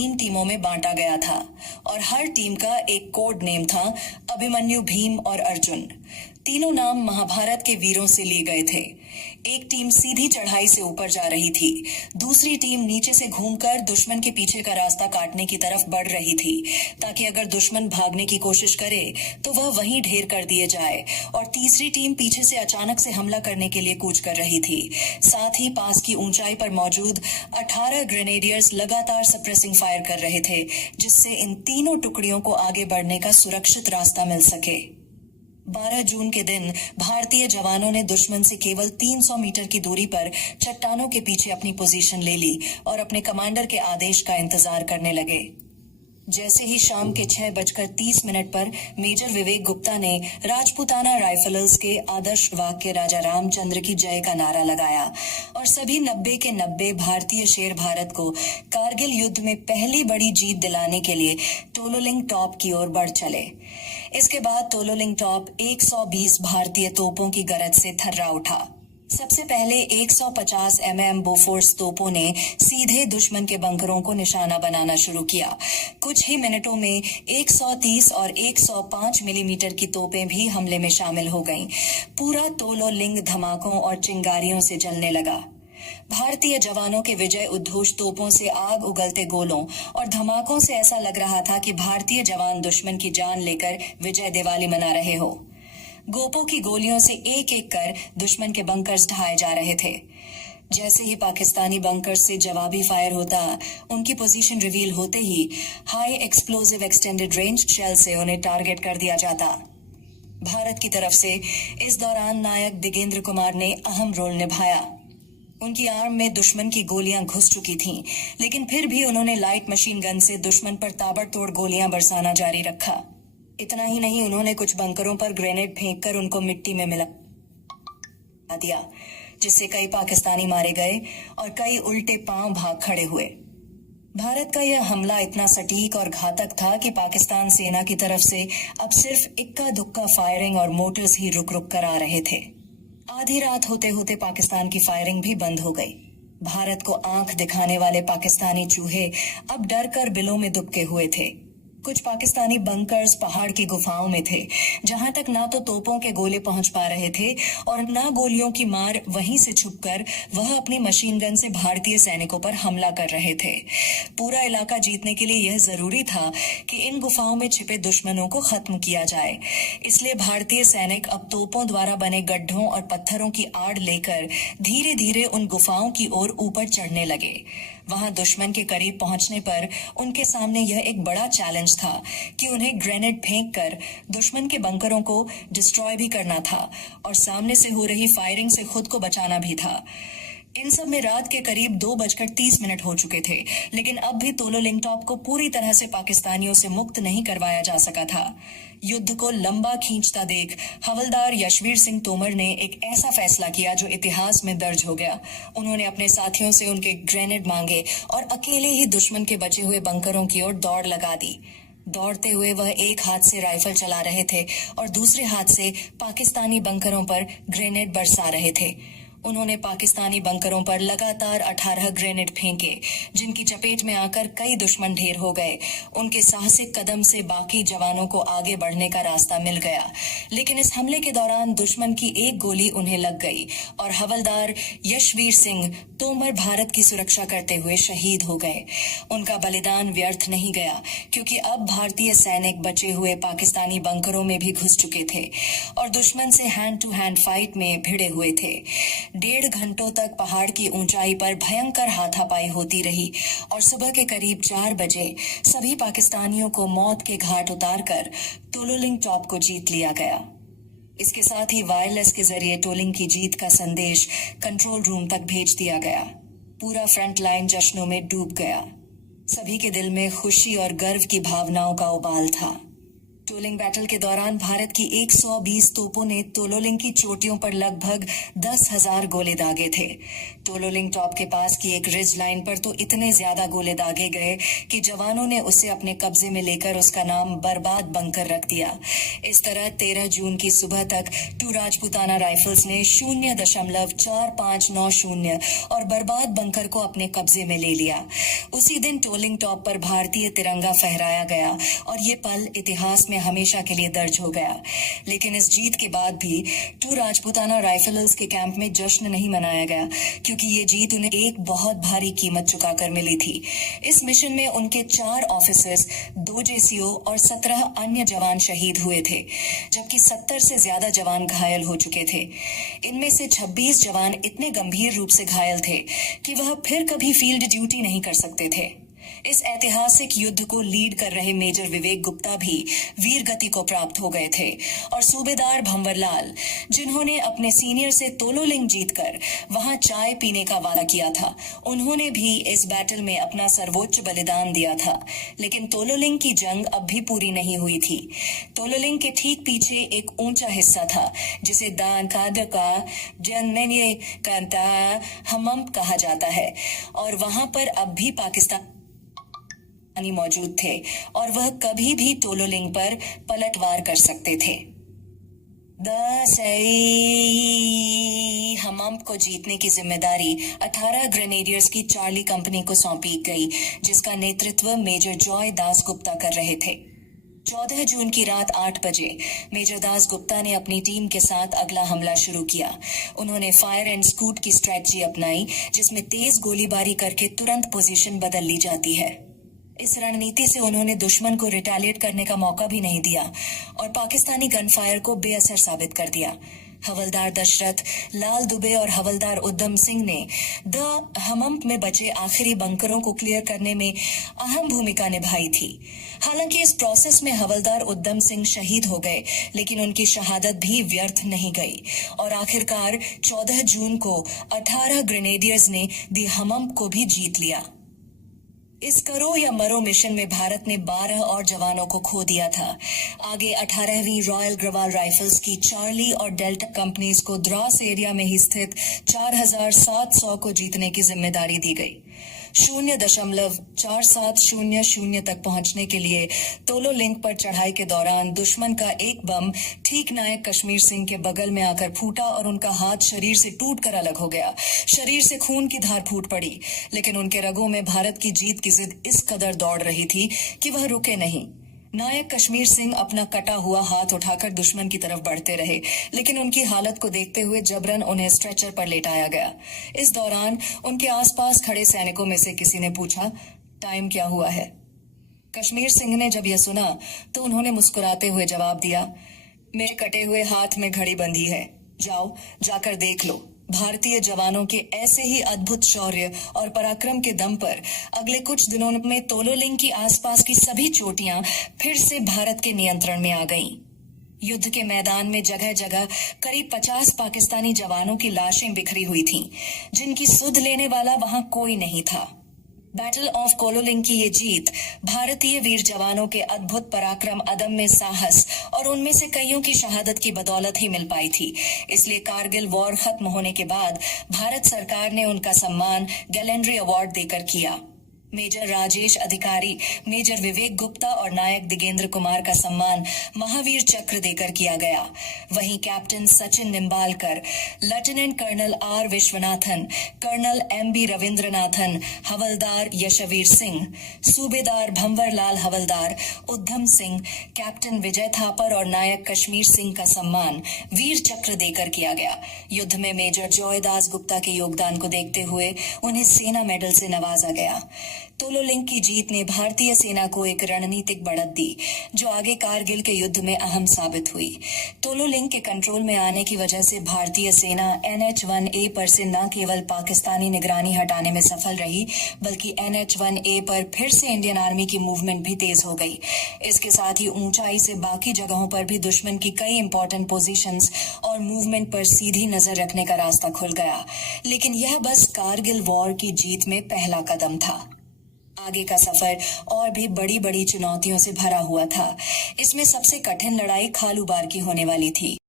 3 टीमों में बांटा गया था और हर टीम का एक कोड नेम था, अभिमन्यु, भीम और अर्जुन। तीनों नाम महाभारत के वीरों से लिए गए थे। एक टीम सीधी चढ़ाई से ऊपर जा रही थी, दूसरी टीम नीचे से घूमकर दुश्मन के पीछे का रास्ता काटने की तरफ बढ़ रही थी, ताकि अगर दुश्मन भागने की कोशिश करे तो वह वहीं ढेर कर दिए जाए। और तीसरी टीम पीछे से अचानक से हमला करने के लिए कूच कर रही थी। साथ ही पास की ऊंचाई पर मौजूद 18 ग्रेनेडियर्स लगातार सप्रेसिंग फायर कर रहे थे, जिससे इन तीनों टुकड़ियों को आगे बढ़ने का सुरक्षित रास्ता मिल सके। 12 जून के दिन भारतीय जवानों ने दुश्मन से केवल 300 मीटर की दूरी पर चट्टानों के पीछे अपनी पोजीशन ले ली और अपने कमांडर के आदेश का इंतजार करने लगे। जैसे ही शाम के 6:30 पर मेजर विवेक गुप्ता ने राजपूताना राइफल्स के आदर्श वाक्य राजा रामचंद्र की जय का नारा लगाया और सभी 90 के 90 भारतीय शेर भारत को कारगिल युद्ध में पहली बड़ी जीत दिलाने के लिए टोलोलिंग टॉप की ओर बढ़ चले। इसके बाद टोलोलिंग टॉप 120 भारतीय तोपों की गरज से थर्रा उठा। सबसे पहले 150 mm बोफोर्स तोपों ने सीधे दुश्मन के बंकरों को निशाना बनाना शुरू किया। कुछ ही मिनटों में 130 और 105 मिलीमीटर की तोपें भी हमले में शामिल हो गईं। पूरा टोलोलिंग धमाकों और चिंगारियों से जलने लगा। भारतीय जवानों के विजय उद्घोष तोपों से आग उगलते गोलों और धमाकों से ऐसा लग रहा था कि भारतीय जवान दुश्मन की जान लेकर विजय दिवाली मना रहे हो। गोपों की गोलियों से एक एक कर दुश्मन के बंकर्स ढहाए जा रहे थे। जैसे ही पाकिस्तानी बंकर्स से जवाबी फायर होता, उनकी पोजीशन रिवील होते ही high explosive extended range shell से उन्हें टारगेट कर दिया जाता। भारत की तरफ से इस दौरान नायक दिगेंद्र कुमार ने अहम रोल निभाया। उनकी आर्म में दुश्मन की गोलियां घुस चुकी थीं, लेकिन फिर भी उन्होंने लाइट मशीन गन से दुश्मन पर ताबड़तोड़ गोलियां बरसाना जारी रखा। इतना ही नहीं, उन्होंने कुछ बंकरों पर ग्रेनेड फेंककर उनको मिट्टी में मिला दिया, जिससे कई पाकिस्तानी मारे गए और कई उल्टे पांव भाग खड़े हुए। भारत का यह हमला इतना सटीक और घातक था कि पाकिस्तान सेना की तरफ से अब सिर्फ इक्का दुक्का फायरिंग और मोटर्स ही रुक रुक कर आ रहे थे। आधी रात होते होते पाकिस्तान की फायरिंग भी बंद हो गई। भारत को आंख दिखाने वाले पाकिस्तानी चूहे अब डर कर बिलों में दुबके हुए थे। कुछ पाकिस्तानी बंकर्स पहाड़ की गुफाओं में थे, जहां तक ना तो तोपों के गोले पहुंच पा रहे थे और ना गोलियों की मार। वहीं से छुपकर वह अपनी मशीन गन से भारतीय सैनिकों पर हमला कर रहे थे। पूरा इलाका जीतने के लिए यह जरूरी था कि इन गुफाओं में छिपे दुश्मनों को खत्म किया जाए। इसलिए भारतीय सैनिक अब तोपों द्वारा बने गड्ढों और पत्थरों की आड़ लेकर धीरे धीरे उन गुफाओं की ओर ऊपर चढ़ने लगे। वहां दुश्मन के करीब पहुंचने पर उनके सामने यह एक बड़ा चैलेंज था कि उन्हें ग्रेनेड फेंककर दुश्मन के बंकरों को डिस्ट्रॉय भी करना था और सामने से हो रही फायरिंग से खुद को बचाना भी था। इन सब में रात के करीब 2:30 हो चुके थे, लेकिन अब भी टोलोलिंग टॉप को पूरी तरह से पाकिस्तानियों से मुक्त नहीं करवाया जा सका था। युद्ध को लंबा खींचता देख हवलदार यशवीर सिंह तोमर ने एक ऐसा फैसला किया जो इतिहास में दर्ज हो गया। उन्होंने अपने साथियों से उनके ग्रेनेड मांगे और अकेले ही दुश्मन के बचे हुए बंकरों की ओर दौड़ लगा दी। दौड़ते हुए वह एक हाथ से राइफल चला रहे थे और दूसरे हाथ से पाकिस्तानी बंकरों पर ग्रेनेड बरसा रहे थे। उन्होंने पाकिस्तानी बंकरों पर लगातार 18 ग्रेनेड फेंके, जिनकी चपेट में आकर कई दुश्मन ढेर हो गए। उनके साहसिक कदम से बाकी जवानों को आगे बढ़ने का रास्ता मिल गया, लेकिन इस हमले के दौरान दुश्मन की एक गोली उन्हें लग गई और हवलदार यशवीर सिंह तोमर भारत की सुरक्षा करते हुए शहीद हो गए। उनका बलिदान व्यर्थ नहीं गया, क्योंकि अब भारतीय सैनिक बचे हुए पाकिस्तानी बंकरों में भी घुस चुके थे और दुश्मन से हैंड टू हैंड फाइट में भिड़े हुए थे। 1.5 घंटों तक पहाड़ की ऊंचाई पर भयंकर हाथापाई होती रही और सुबह के करीब 4 बजे सभी पाकिस्तानियों को मौत के घाट उतारकर टोलोलिंग टॉप को जीत लिया गया। इसके साथ ही वायरलेस के जरिए टोलिंग की जीत का संदेश कंट्रोल रूम तक भेज दिया गया। पूरा फ्रंट लाइन जश्नों में डूब गया। सभी के दिल में खुशी और गर्व की भावनाओं का उबाल था। टोलिंग बैटल के दौरान भारत की 120 तोपों ने तोलोलिंग की चोटियों पर लगभग 10,000 गोले दागे थे। तोलोलिंग टॉप के पास की एक रिज लाइन पर तो इतने ज्यादा गोले दागे गए कि जवानों ने उसे अपने कब्जे में लेकर उसका नाम बर्बाद बंकर रख दिया। इस तरह 13 जून की सुबह तक टू राजपूताना राइफल्स ने 0.4590 और बर्बाद बंकर को अपने कब्जे में ले लिया। उसी दिन टोलिंग टॉप पर भारतीय तिरंगा फहराया गया और ये पल इतिहास में हमेशा के लिए दर्ज हो गया। लेकिन इस जीत के बाद भी टू राजपूताना राइफल्स के कैंप में जश्न नहीं मनाया गया, क्योंकि ये जीत उन्हें एक बहुत भारी कीमत चुकाकर मिली थी। इस मिशन में उनके 4 ऑफिसर्स, 2 जेसीओ और 17 अन्य जवान शहीद हुए थे, जबकि 70 से ज्यादा जवान घायल हो चुके थे। इनमें से 26 जवान इतने गंभीर रूप से घायल थे कि वह फिर कभी फील्ड ड्यूटी नहीं कर सकते थे। इस ऐतिहासिक युद्ध को लीड कर रहे मेजर विवेक गुप्ता भी वीर गति को प्राप्त हो गए थे और सूबेदार भंवरलाल, जिन्होंने अपने सीनियर से तोलोलिंग जीतकर वहां चाय पीने का वादा किया था, उन्होंने भी इस बैटल में अपना सर्वोच्च बलिदान दिया था। लेकिन तोलोलिंग की जंग अब भी पूरी नहीं हुई थी। तोलोलिंग के ठीक पीछे एक ऊंचा हिस्सा था जिसे दान का हमम कहा जाता है और वहां पर अब भी पाकिस्तान मौजूद थे और वह कभी भी तोलोलिंग पर पलटवार कर सकते थे। हमम को जीतने की जिम्मेदारी 18 ग्रेनेडियर्स की चार्ली कंपनी को सौंपी गई, जिसका नेतृत्व मेजर जॉय दास गुप्ता कर रहे थे। 14 जून की रात 8 बजे मेजर दास गुप्ता ने अपनी टीम के साथ अगला हमला शुरू किया। उन्होंने फायर एंड स्कूट की स्ट्रेटजी अपनाई, जिसमें तेज गोलीबारी करके तुरंत पोजीशन बदल ली जाती है। इस रणनीति से उन्होंने दुश्मन को रिटेलिएट करने का मौका भी नहीं दिया और पाकिस्तानी गनफायर को बेअसर साबित कर दिया। हवलदार दशरथ, लाल दुबे और हवलदार उद्यम सिंह ने द हमम में बचे आखिरी बंकरों को क्लियर करने में अहम भूमिका निभाई थी। हालांकि इस प्रोसेस में हवलदार उद्यम सिंह शहीद हो गए, लेकिन उनकी शहादत भी व्यर्थ नहीं गई और आखिरकार 14 जून को 18 ग्रेनेडियर्स ने द हमम को भी जीत लिया। इस करो या मरो मिशन में भारत ने 12 और जवानों को खो दिया था। आगे 18वीं रॉयल गढ़वाल राइफल्स की चार्ली और डेल्टा कंपनीज को द्रास एरिया में ही स्थित 4700 को जीतने की जिम्मेदारी दी गई। 0.4700 तक पहुंचने के लिए तोलोलिंग पर चढ़ाई के दौरान दुश्मन का एक बम ठीक नायक कश्मीर सिंह के बगल में आकर फूटा और उनका हाथ शरीर से टूटकर अलग हो गया। शरीर से खून की धार फूट पड़ी, लेकिन उनके रगों में भारत की जीत की जिद इस कदर दौड़ रही थी कि वह रुके नहीं। नायक कश्मीर सिंह अपना कटा हुआ हाथ उठाकर दुश्मन की तरफ बढ़ते रहे, लेकिन उनकी हालत को देखते हुए जबरन उन्हें स्ट्रेचर पर लेटाया गया। इस दौरान उनके आसपास खड़े सैनिकों में से किसी ने पूछा, टाइम क्या हुआ है? कश्मीर सिंह ने जब यह सुना तो उन्होंने मुस्कुराते हुए जवाब दिया, मेरे कटे हुए हाथ में घड़ी बंधी है, जाओ जाकर देख लो। भारतीय जवानों के ऐसे ही अद्भुत शौर्य और पराक्रम के दम पर अगले कुछ दिनों में तोलोलिंग की आसपास की सभी चोटियां फिर से भारत के नियंत्रण में आ गईं। युद्ध के मैदान में जगह जगह करीब 50 पाकिस्तानी जवानों की लाशें बिखरी हुई थीं, जिनकी सुध लेने वाला वहां कोई नहीं था। बैटल ऑफ कोलोलिंग की ये जीत भारतीय वीर जवानों के अद्भुत पराक्रम, अदम्य साहस और उनमें से कईयों की शहादत की बदौलत ही मिल पाई थी। इसलिए कारगिल वॉर खत्म होने के बाद भारत सरकार ने उनका सम्मान गैलेंड्री अवार्ड देकर किया। मेजर राजेश अधिकारी, मेजर विवेक गुप्ता और नायक दिगेंद्र कुमार का सम्मान महावीर चक्र देकर किया गया। वहीं captain Sachin Nimbalkar, lieutenant colonel R Vishwanathan, colonel M B. Ravindranathan, हवलदार यशवीर सिंह, सूबेदार भंवरलाल हवलदार, उद्यम सिंह, कैप्टन विजय थापर और नायक कश्मीर सिंह का सम्मान वीर चक्र देकर किया गया। युद्ध में मेजर जॉयदास गुप्ता के योगदान को देखते हुए उन्हें सेना मेडल से नवाजा गया। तोलोलिंग की जीत ने भारतीय सेना को एक रणनीतिक बढ़त दी, जो आगे कारगिल के युद्ध में अहम साबित हुई। तोलोलिंग के कंट्रोल में आने की वजह से भारतीय सेना NH-1A पर से न केवल पाकिस्तानी निगरानी हटाने में सफल रही, बल्कि NH-1A पर फिर से इंडियन आर्मी की मूवमेंट भी तेज हो गई। इसके साथ ही ऊंचाई से बाकी जगहों पर भी दुश्मन की कई इंपॉर्टेंट पोजीशंस और मूवमेंट पर सीधी नजर रखने का रास्ता खुल गया। लेकिन यह बस कारगिल वॉर की जीत में पहला कदम था। आगे का सफर और भी बड़ी बड़ी चुनौतियों से भरा हुआ था। इसमें सबसे कठिन लड़ाई खालूबार की होने वाली थी।